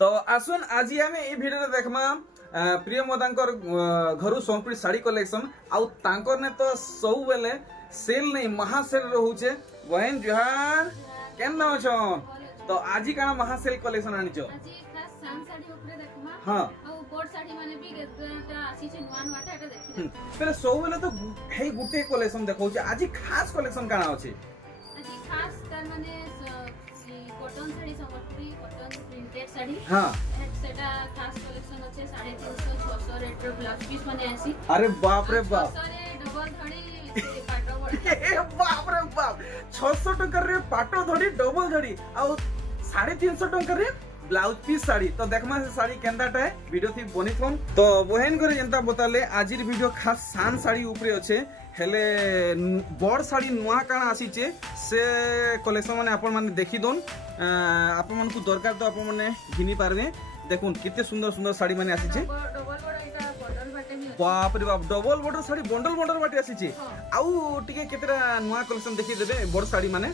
तो आसुन आज आम ये भिडियो देखमा प्रिय मोदांकर घर सोनपुरी साड़ी कलेक्शन आउ तांकर ने तो सब बेले सेल नहीं महासेल रहउचे बहन जुहार केन अछन तो आज काना महासेल कलेक्शन आनिचो आज खास सान साड़ी ऊपर देखमा हां और बोर्ड साड़ी माने भी गेटा आसी छै नुवा नुवाटा एटा देखि पहले सब बेले तो हे गुटे कलेक्शन देखौ छै आज खास कलेक्शन काना अछि आज खास तार माने cotton sari Sambalpuri cotton printed sari हां सेटा खास कलेक्शन अछि 350 600 रेट रो ब्लाउज पीस माने आसी अरे बाप रे बाप 600 रे डबल धड़ी पाटो बड़ ए बाप रे बाप 600 टका रे पाटो धड़ी डबल धड़ी आ 350 टका रे ब्लाउज पीस साड़ी तो देखमा से साड़ी केंदाटा है वीडियो थी बनी थम तो बहन करे जनता बताले आजिर वीडियो खास सान साड़ी ऊपर अच्छे हेले बड़ साड़ी नुआ काना आसी छे से कलेक्शन माने आपण माने देखि दोन आपण मन को दरकार तो आपण माने घिनी पारबे देखुन कितने सुंदर सुंदर साड़ी माने आसी छे डबल बड़ एटा बंडल बाटे मी बाप रे बाप double border sari bundle bundle बाटे आसी छे आउ टिके केतरा नुआ कलेक्शन देखि देबे बड़ साड़ी माने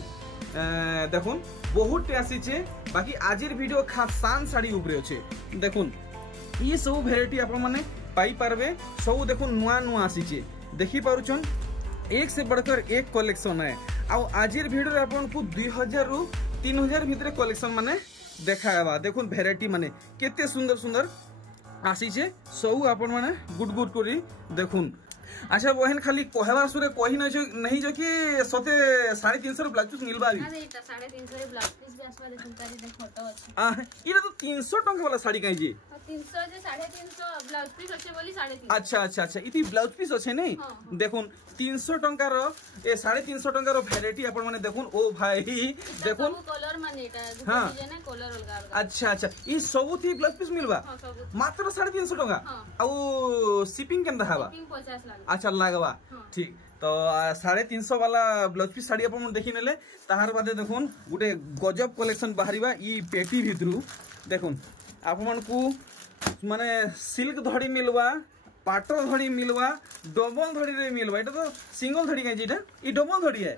देखुन बहुत आसी छे बाकी आजिर वीडियो खास सान साड़ी ऊपर अच्छे देखुन ये सब भेराइटी आपण माने पाई पारबे सब देखुन नुआ नुआ आसी छे देखि पारुछन एक से बढ़कर एक कलेक्शन है आ आजिर वीडियो रे आपण को 2000 रु 3000 भीतर कलेक्शन माने देखाबा देखुन भेराइटी माने केते सुंदर सुंदर आसी छे सब आपण माने गुड गुड करी देखुन अच्छा बहन खाली कहवा सुरे कहि नहीं जो कि सते 350 ब्लाउज पीस मिलबा भी अरे एटा 350 रे ब्लाउज पीस भी आसवा देखुन तारी देख फोटो अछि इरा तो 300 टका वाला साड़ी काई जी 300 जे 350 ब्लाउज पीस अछि बोली 350 अच्छा अच्छा अच्छा इति ब्लाउज पीस अछि नहीं देखुन 300 टका रो ए 350 टका रो वैरायटी आपण माने देखुन ओ भाई देखुन कलर माने एटा डिजाइन है कलर अलगा अलगा अच्छा अच्छा ई सब थी ब्लाउज पीस मिलबा मात्र 350 टका आउ शिपिंग केनदा हवा शिपिंग 50 लाग अच्छा लगवा ठीक तो 350 वाला ब्लाउज पीस साड़ी अपन देखि नेले ताहार बादे देखुन गुटे गजब कलेक्शन बाहरिबा ई पेटी भितरु देखुन आपन को माने सिल्क धड़ी मिलवा पाटो धड़ी मिलवा डबल धड़ी रे मिलवा एटा तो सिंगल धड़ी काई जेटा ई डबल धड़ी है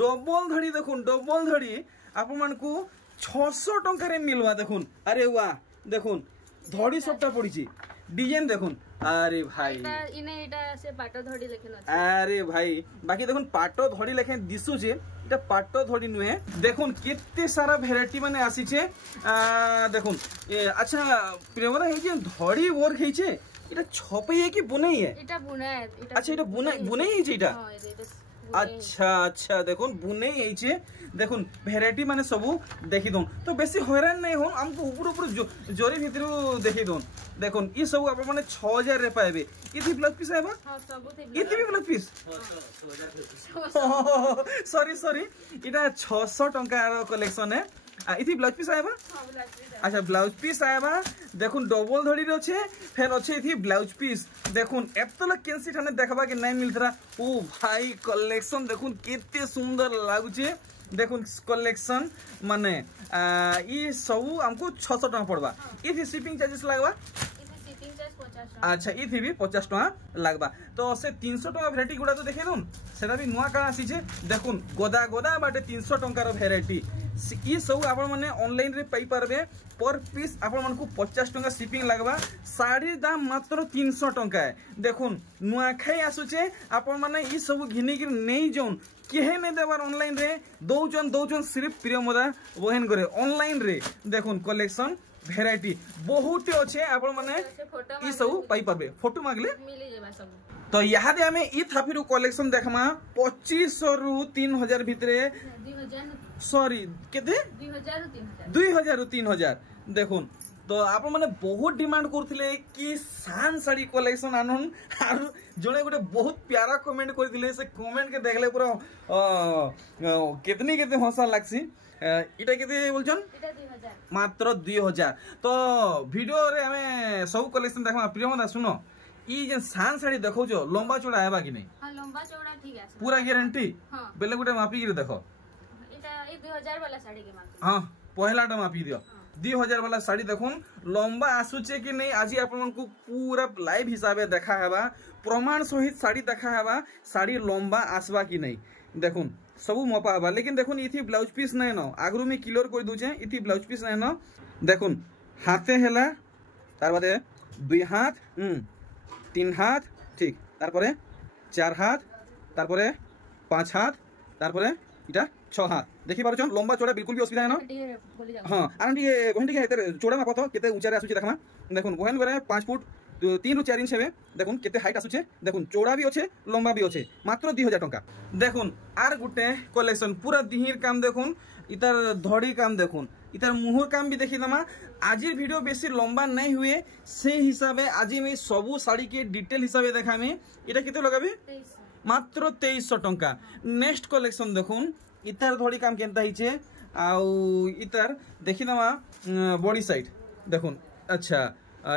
डबल धड़ी देखुन डबल धड़ी आपन को 600 टका रे मिलवा देखुन अरे वाह देखुन धड़ी सबटा पड़ी छी डिजाइन देखुन अरे भाई इने एटा से पाटो धड़ी लेखन अछि अरे भाई बाकी देखुन पाटो धड़ी लेखन दिसु छे एटा पाटो धड़ी नुहे देखुन केते सारा वैरायटी माने आसी छे देखुन अच्छा प्रेमरा हे जे धड़ी वर्क हे छे एटा छपई है कि बुनाई है एटा बुनाई है एटा अच्छा एटा बुनाई है एटा हां एटा अच्छा अच्छा देखुन बुनाई है छे देखुन वैरायटी माने सब देखि दोन तो बेसी हैरान नहीं होन हमको ऊपर ऊपर जोरी भीतर देखि दोन देखुन ई सब आप माने 6000 रे पाएबे इथि ब्लाउज पीस आबा हां सब इथि भी ब्लाउज पीस 6000 सॉरी सॉरी इटा 600 टका रो कलेक्शन है इथि ब्लाउज पीस आबा अच्छा ब्लाउज पीस आबा देखुन डबल धड़ी रे छे फेर अच्छे इथि ब्लाउज पीस देखुन एतला केंसी ठाने देखबा के नहीं मिलतरा ओ भाई कलेक्शन देखुन केते सुंदर लागु छे देखुन कलेक्शन माने ई सब हमको 600 टका पड़बा इथि शिपिंग चार्जेस लागबा अच्छा इथि भी 50 टका लागबा तो से 300 टका वैरायटी गुडा तो देखे दोन सेटा भी नुआ का आसी छे देखुन गोदा गोदा बाटे 300 टका रो वैरायटी ई सब आपण माने ऑनलाइन रे पाई पारबे पर पीस आपण मन को 50 टका शिपिंग लागबा साड़ी दाम मात्र 300 टका है देखुन नुआ खाई आसु छे आपण माने ई सब घिनी के नहीं जोन केहे ने देवार ऑनलाइन रे दौजन सिर्फ प्रिय मोदा बहन करे ऑनलाइन रे देखुन कलेक्शन वैरायटी बहुत अच्छे आपण माने ई सब पाई पाबे फोटो मागले मिली जेबा सब तो यहाँ दे हमें ई थाफिरु कलेक्शन देखमा 2500 रु 3000 भितरे 2000 सॉरी केते 2000 रु 3000 देखुन तो आप माने बहुत डिमांड करथिले कि सान साड़ी कलेक्शन आनुन आर जने गोटे बहुत प्यारा कमेंट करथिले से कमेंट के देखले पूरा कितनी हंसा लागसी इटा केते बोलछन इटा 2000 मात्र 2000 तो वीडियो रे हमें सब कलेक्शन देखमा प्रियमदा सुनो ई जे सान साड़ी देखौ जो लंबा चौड़ा आबा कि नहीं हां लंबा चौड़ा ठीक है पूरा गारंटी हां बेले गुटे मापी के देखो एटा ए 2000 वाला साड़ी के मापी हां पहलाटा मापी दियो 2000 वाला साड़ी देखुन लंबा आसुचे कि नहीं आज आपन को पूरा लाइव हिसाबे देखा हेबा प्रमाण सहित साड़ी देखा हेबा साड़ी लंबा आसबा कि नहीं देखुन सब मपा हेबा लेकिन देखुन इथि ब्लाउज पीस नहीं न आगरू में क्लियर कर दूचे इथि ब्लाउज पीस नहीं न देखुन हाथे हैला तार बादे 2 हाथ 3 हाथ ठीक तार परे 4 हाथ तार परे 5 हाथ तार परे इटा 6 हाथ देखि पारुछन लंबा चौड़ा बिल्कुल भी असुविधा न हां आंटी ये बहन के चौड़ा माप तो केते ऊंचा रे आसुचे देखमा देखुन बहन करे 5 फुट 3 रु 4 इंच हेबे देखुन केते हाइट आसुचे देखुन चौड़ा भी अच्छे लंबा भी अच्छे मात्र 2000 टंका देखुन आर गुटे कलेक्शन पूरा दिहिर काम देखुन इतार धड़ी काम देखुन इतार मुहर काम भी देखि दमा आज वीडियो बेसी लंबा नहीं हुए से हिसाबे आज मैं सबू साड़ी के डिटेल हिसाबे देखामी इटा केते लगाबे मात्र 2300 टंका नेक्स्ट कलेक्शन देखुन इतार धड़ी काम केनता हिचे आउ इतार देखि दमा बॉडी साइड देखुन अच्छा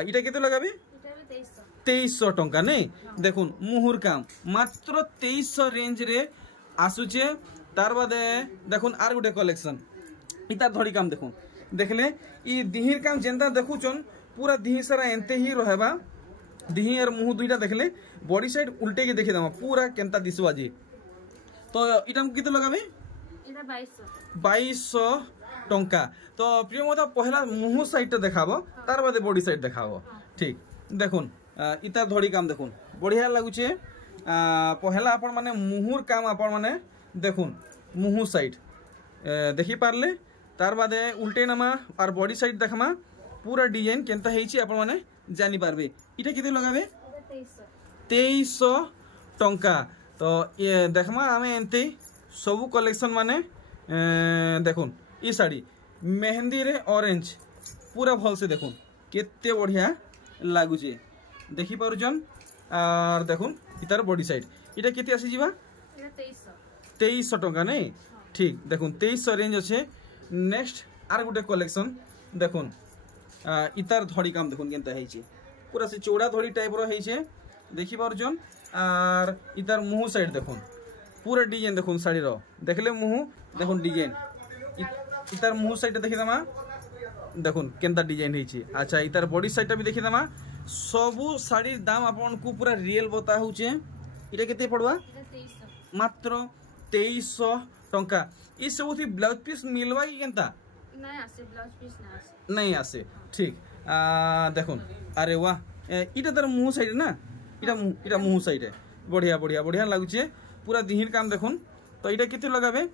इटा केते लगाबे 2300 टंका नहीं देखुन मुहुर काम मात्र 2300 रेंज रे आसुचे तार बादे देखुन आर गुटे कलेक्शन इतार धड़ी काम देखुन देखले ई दिहिर काम जेंता देखुचन पूरा दिहि सारा एंते ही रहबा दिहि और मुह दुईटा देखले बॉडी साइड उल्टे के देखि दमा पूरा केनता दिसवा जी तो इटा किते लगाबे इटा 2200 टंका तो प्रिय मोता पहला मुह साइड देखाबो तार बादे बॉडी साइड देखाबो ठीक देखुन इतार धड़ी काम देखुन बढ़िया लागुचे पहला आपण माने मुहुर काम आपण माने देखुन मुहु साइड देखि पारले तार बादे उल्टे नमा और बॉडी साइड देखमा पूरा डिजाइन केनता हेची आपण माने जानि पारबे इटा केते लगाबे 2300 टंका तो ये देखमा आमे एंते सब कलेक्शन माने देखुन ई साड़ी मेहंदी रे ऑरेंज पूरा भल से देखुन केते बढ़िया लागुचे देखि पारुचन और देखुन इतार बॉडी साइड इटा केते आसी जीवा 2300 टंका नहीं ठीक देखुन 2300 रेंज अच्छे नेक्स्ट आर गुटे कलेक्शन देखुन इतार धड़ी काम देखुन केनता हेची पूरा से चौड़ा धड़ी टाइप रो हेचे देखि पारुचन और इतार मुंह साइड देखुन पूरा डिजाइन देखुन साड़ी रो देखले मुंह देखुन डिजाइन इतार मुंह साइड देखि दमा देखुन केनता डिजाइन हेची अच्छा इतार बॉडी साइड भी देखि दमा सबू साड़ी दाम आपन को पूरा रियल बता होचे इटा केते पड़वा मात्र 2300 टंका ई सब थी ब्लाउज पीस मिलवा की केनता नहीं आसे ब्लाउज पीस नहीं आसे ठीक देखुन अरे वाह इटा तार मुंह साइड ना इटा मुंह साइड है बढ़िया बढ़िया बढ़िया लागुचे पूरा दिहिर काम देखुन तो इटा केते लगाबे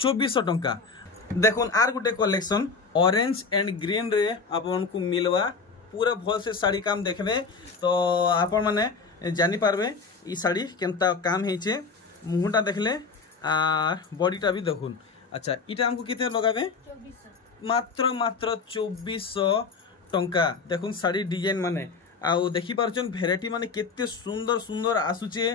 2400 टंका देखुन are Gute collection orange and green रे आपन को मिलवा पूरा भल से साड़ी काम देखबे तो आपण माने जानि पारबे ई साड़ी केनता काम हेचे मुहटा देखले और बॉडीटा भी देखुन अच्छा इटा हमको कितने लगाबे 2400 मात्र 2400 टंका देखुन साड़ी डिजाइन माने आउ देखि पारछन भेराइटी माने केते सुंदर सुंदर आसुचे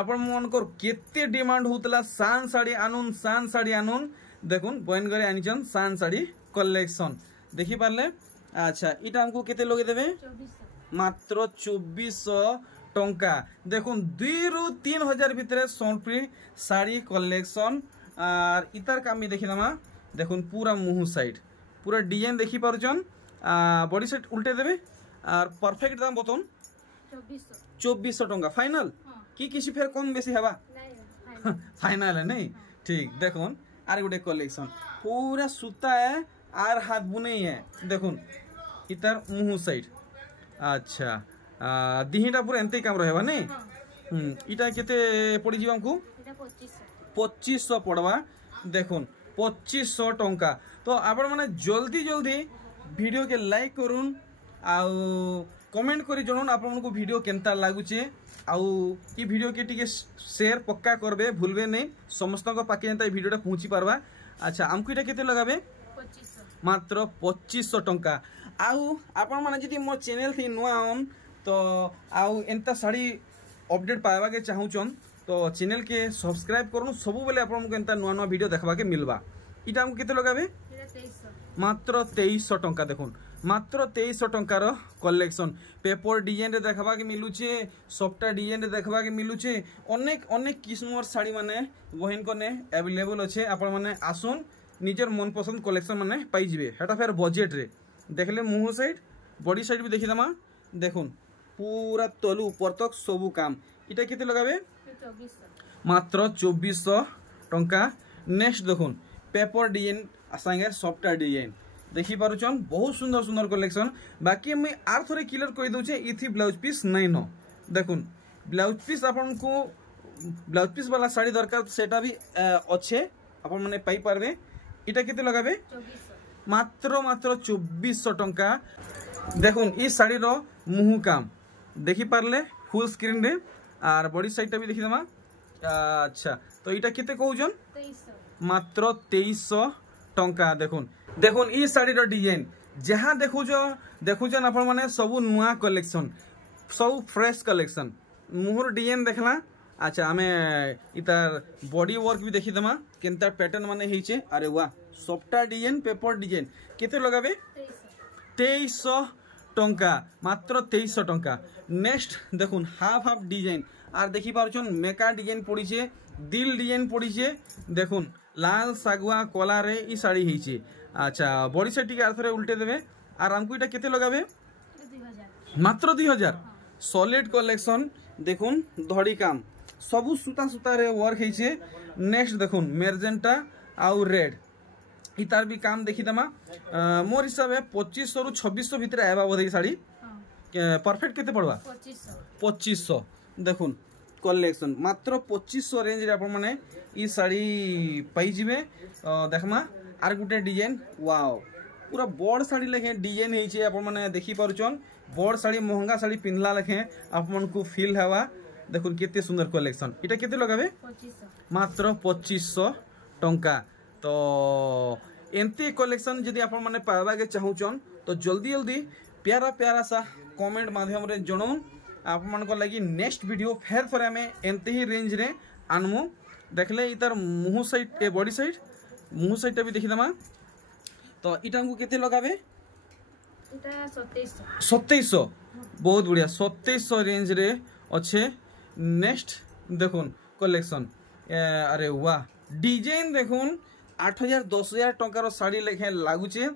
आपण मनकर केते डिमांड होतला सान साड़ी आनुन देखुन बहन करे आनिचन सान साड़ी कलेक्शन देखि पारले अच्छा इटा हमको केते लगे देबे 2400 मात्र 2400 टंका देखुन 2 रु 3000 भितरे सोनप्री साड़ी कलेक्शन और इतार काम भी देखिनामा देखुन पूरा मुंह साइड पूरा डिजाइन देखि पारुचन बॉडी साइड उल्टे देबे और परफेक्ट दाम बतन 2400 टंका फाइनल की किसी फेर कम बेसी हवा फाइनल है नहीं ठीक देखुन आर गुटे कलेक्शन पूरा सूता है आर हाथ बुने है देखुन इतार मुंह साइड अच्छा दिहिटा पूरा एंते काम रहबा नहीं इटा केते पड़ी जीवा हमको इटा 2500 पड़वा देखुन 2500 टंका तो आपण माने जल्दी वीडियो के लाइक करूँ आउ कमेंट करी जणन आपन को वीडियो केनता लागुचे आउ ई वीडियो के टिके शेयर पक्का करबे भूलबे नहीं समस्त को पाके एंता वीडियोटा पहुंची पारबा अच्छा हमको इटा केते लगाबे 2500 मात्र 2500 टंका आउ आपन माने जदी मोर चैनल थी नुआ ऑन तो आउ एंता साड़ी अपडेट पावा के चाहूचन तो चैनल के सब्सक्राइब करूँ सब बेले आपन को एंता नुआ वीडियो देखबा के मिलबा इटा हमको केते लगाबे मात्र 2300 टंका देखुन मात्र 2300 टंकार कलेक्शन पेपर डिजाइन रे देखबा के मिलुचे सॉफ्टवेयर डिजाइन रे देखबा के मिलुचे अनेक अनेक किस्मर साड़ी माने बहिन कोने अवेलेबल अच्छे आपण माने आसुन निजर मन पसंद कलेक्शन माने पाई जिवे हेटा फेर बजेट रे देखले मुंह साइड बॉडी साइड भी देखि दमा देखुन पूरा तलु ऊपर तक सबु काम इटा केते लगाबे 2400 मात्र 2400 टंका नेक्स्ट देखुन पेपर डिजाइन संगे सॉफ्टवेयर डिजाइन देखि पारुछन बहुत सुंदर सुंदर कलेक्शन। बाकी मैं आर थोड़े क्लियर कर दूचे इथि ब्लाउज पीस नहीं न देखुन ब्लाउज पीस आपन को ब्लाउज पीस वाला साड़ी दरकार सेटा भी अच्छे अपन माने पाई पारबे। इटा केते लगाबे 2400 मात्र मात्र 2400 टंका। देखुन ई साड़ी रो मुहु काम देखि पारले फुल स्क्रीन रे आर बॉडी साइडटा भी देखि दमा। अच्छा तो इटा केते कहउजन 2300 मात्र 2300 टंका। देखुन देखुन ई साड़ी रो डिजाइन जहाँ देखुजन आपण माने सब नुआ कलेक्शन सब फ्रेश कलेक्शन मुहर डिजाइन देखला। अच्छा आमे इतार बॉडी वर्क भी देखि दमा केनता पैटर्न माने हिचे। अरे वाह सबटा डिजाइन पेपर डिजाइन केते लगाबे 2300 टंका मात्र 2300 टंका। नेक्स्ट देखुन हाफ हाफ डिजाइन आर देखि पारछन मेका डिजाइन पड़ीचे दिल डिजाइन पड़ीचे। देखुन लाल सागुआ कला रे ई साड़ी हिचे। अच्छा बॉडी साइड टिके आरथरे उल्टे देबे आर हमको इटा केते लगाबे 2000 मात्र 2000 सॉलिड कलेक्शन। देखुन धड़ी काम सबु सुता सुता रे वर्क हिचे। नेक्स्ट देखुन मेजेंटा आउ रेड इतार भी काम देखि दमा मोर हिसाब है 2500 रु 2600 भीतर आबा बोधे साड़ी परफेक्ट केते पड़वा 2500 देखुन कलेक्शन मात्र 2500 रेंज रे आपण माने ई साड़ी पाई जिवे। देखमा आर गुटे डिजाइन वाओ पूरा बड़ साड़ी लेखे डिजाइन हिचे आपण माने देखि पारुचन बड़ साड़ी महंगा साड़ी पिनला लेखे आपन को फील हवा। देखुन केते सुंदर कलेक्शन इटा केते लगाबे 2500 मात्र 2500 टंका। तो एंती कलेक्शन यदि आपण माने पावा के चाहूचन तो जल्दी जल्दी प्यारा प्यारा सा कमेंट माध्यम रे जणौन आपण मन को लागि नेक्स्ट वीडियो फेर थरे हमें एंती ही रेंज रे आनमु। देखले इतार मुंह साइड ए बॉडी साइड मुंह साइड भी देखि दमा। तो इटा हमको केते लगाबे इटा 2700 2700 बहुत बढ़िया 2700 रेंज रे अच्छे। नेक्स्ट देखुन कलेक्शन अरे वाह डिजाइन देखुन 8000 10000 टंकार साड़ी लेखे लागुचे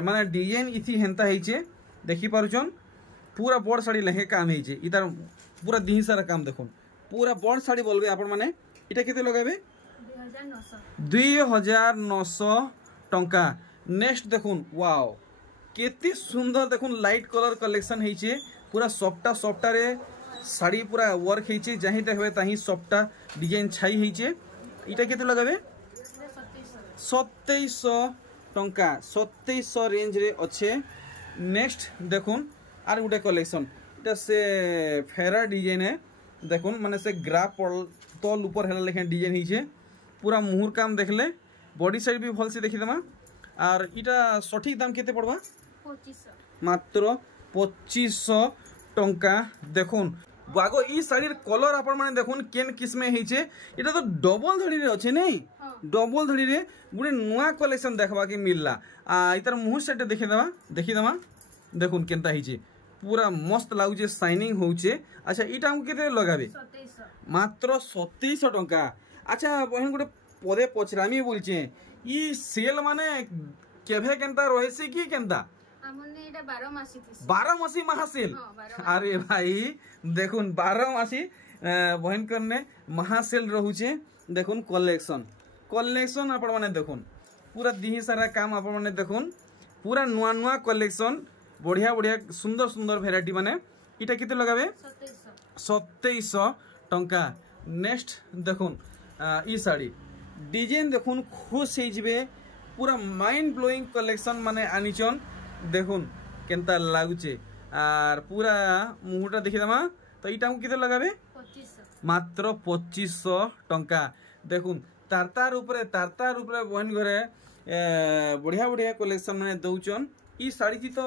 माने डिजाइन इथि हेंता हिचे देखि पारुचन पूरा बड़ साड़ी लेखे काम हिचे। इतार पूरा दिही सारा काम देखुन पूरा बड़ साड़ी बोलबे आपण माने इटा केते लगाबे 2900 टंका। नेक्स्ट देखुन वाओ केते सुंदर देखुन लाइट कलर कलेक्शन हिचे पूरा सॉफ्टा रे साड़ी पूरा वर्क हिचे जहीं देखबे ताही सॉफ्टा डिजाइन छाई हिचे। इटा केते लगाबे 2700 टंका 2700 रेंज रे अच्छे। नेक्स्ट देखुन आर गुटे कलेक्शन इटा से फेरा डिजाइन है देखुन माने से ग्राफ तल ऊपर हेला लेखे डिजाइन हिचे पूरा मुहर काम देखले बॉडी साइड भी भल से देखि दमा। आर इटा सठिक दाम केते पड़वा 2500 मात्र 2500 टंका। देखुन बागो ई साड़ी कलर आपण माने देखुन केन किस्मे हिचे इटा तो डबल धड़ी रे अछि नहीं डबल धड़ी रे गुटे नुआ कलेक्शन देखबा के मिलला। इतार मुंह सेट देखि दमा देखुन केनता हिचे पूरा मस्त लागुचे शाइनिंग होउचे। अच्छा इटा हम केते लगाबे 2700 मात्र 2700 टंका। अच्छा बहन गुटे पदे पचरामी बोलचे ई सेल माने केभे केनता रहैसे की केनता हमने एटा 12 मासी थी 12 मासी महासेल। अरे भाई देखुन 12 मासी बहन करने महासेल रहुचे। देखुन कलेक्शन आपण माने देखुन पूरा दिही सारा काम आपण माने देखुन पूरा नुआ नुआ कलेक्शन बढ़िया बढ़िया सुंदर सुंदर वेराइटी माने इटा केते लगाबे 2700 टंका। नेक्स्ट देखुन ई साड़ी डिजाइन देखुन खुश हो जिवे पूरा माइंड ब्लोइंग कलेक्शन माने आनिचन। देखुन केनता लागुचे आर पूरा मुहटा देखि दमा। तो इटा हमको केते लगाबे 2500 मात्र 2500 टंका। देखुन तारतार ऊपर बहन घरे बढ़िया बढ़िया कलेक्शन माने दउचन। ई साड़ी की तो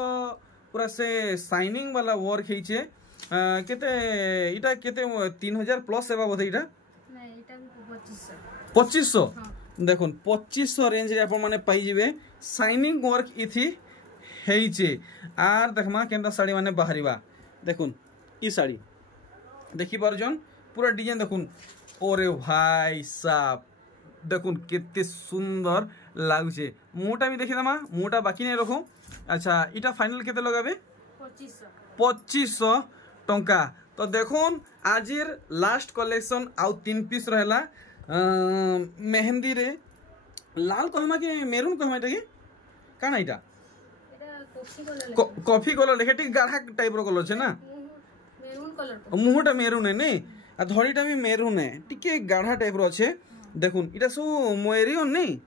पूरा से शाइनिंग वाला वर्क हिचे केते इटा केते 3000 प्लस एबा बोधे इटा नहीं इटा 2500 देखुन 2500 रेंज रे आपण माने पाई जिवे शाइनिंग वर्क इथि हेइचे। आर देखमा केनता साड़ी माने बाहरिबा देखुन ई साड़ी देखि पारजन पूरा डिजाइन देखुन। ओरे भाई साहब देखुन केते सुंदर लागुचे मुटा भी देखि दमा मुटा बाकी नहीं रखो। अच्छा इटा फाइनल केते लगाबे 2500 टंका। तो देखुन आजिर लास्ट कलेक्शन आउ 3 पीस रहला मेहंदी रे लाल कहमा के मेरून कहमा के काना इटा कॉफी कलर कॉफी कलर लेखे टी गाढ़ा टाइप रो कलर छे ना मेरून कलर मुहटा मेरून है नहीं आ धड़ीटा भी मेरून है टिके गाढ़ा टाइप रो छे देखुन इटा सु मोएरी on नहीं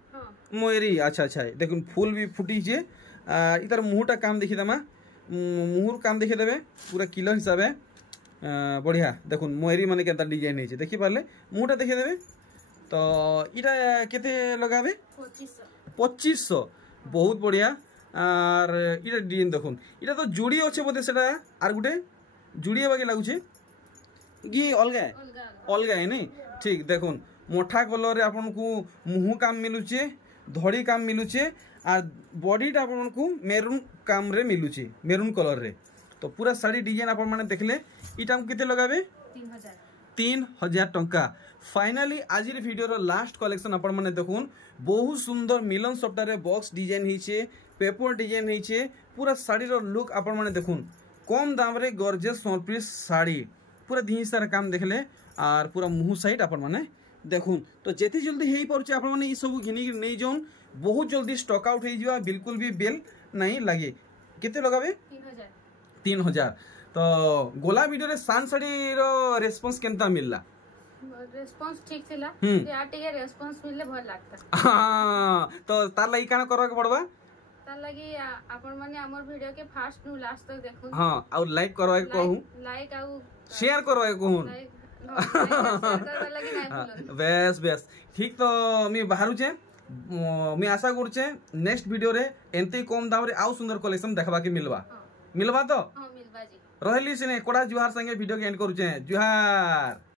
मोएरी अच्छा अच्छा देखुन फूल भी फुटी छे इतार मुहटा काम देखि दमा मुहर काम देखि देबे पूरा किलो हिसाब है बढ़िया देखुन मोएरी माने केता डिजाइन है देखि पारले मुहटा देखि देबे तो इटा केते लगाबे 2500 बहुत बढ़िया आर इटा डिजाइन देखुन इटा तो जुड़ी अच्छे बोते सेटा आर गुटे जुड़िए बाकी लागुचे कि अलगा है नहीं ठीक देखुन मोठा कलर आपन को मुह काम मिलुचे धड़ी काम मिलुचे आ बॉडीटा आपन को मेरून काम रे मिलुचे मेरून कलर रे तो पूरा साड़ी डिजाइन आपन माने देखले इटा हम केते लगाबे 3000 टंका फाइनली आज वीडियो रो लास्ट कलेक्शन आपन माने देखुन बहुत सुंदर मिलन सॉफ्टवेयर रे बॉक्स डिजाइन हिचे पेपर डिजाइन हिचे पूरा साड़ी रो लुक आपन माने देखुन कम दाम रे गॉर्जियस सोनपीस साड़ी पूरा धी सारा काम देखले और पूरा मुह साइड अपन माने देखुन तो जेते जल्दी हेई पड़छ अपन माने ई सब घिनी नहीं जोन बहुत जल्दी स्टॉक आउट हो जिवा बिल्कुल भी बेल नहीं लागे केते लगाबे 3000 तो गोला वीडियो रे सान साड़ी रो रिस्पांस केनता मिलला रिस्पांस ठीक थिला या टिके रिस्पांस मिलले भल लागता हां तो तार लागि काना करबा के पड़बा तार लागि आपण माने हमर वीडियो के फर्स्ट नु लास्ट तक देखुन हां और लाइक करबा के कहूं लाइक आउ शेयर करबा के कहूं बेस बेस ठीक तो मैं बाहर छे मैं आशा करछे नेक्स्ट वीडियो रे एंते कम दाम रे आउ सुंदर कलेक्शन देखबा के मिलबा तो हां मिलबा जी रहली सिने कोडा जुहार संगे वीडियो के एंड करूछे जुहार।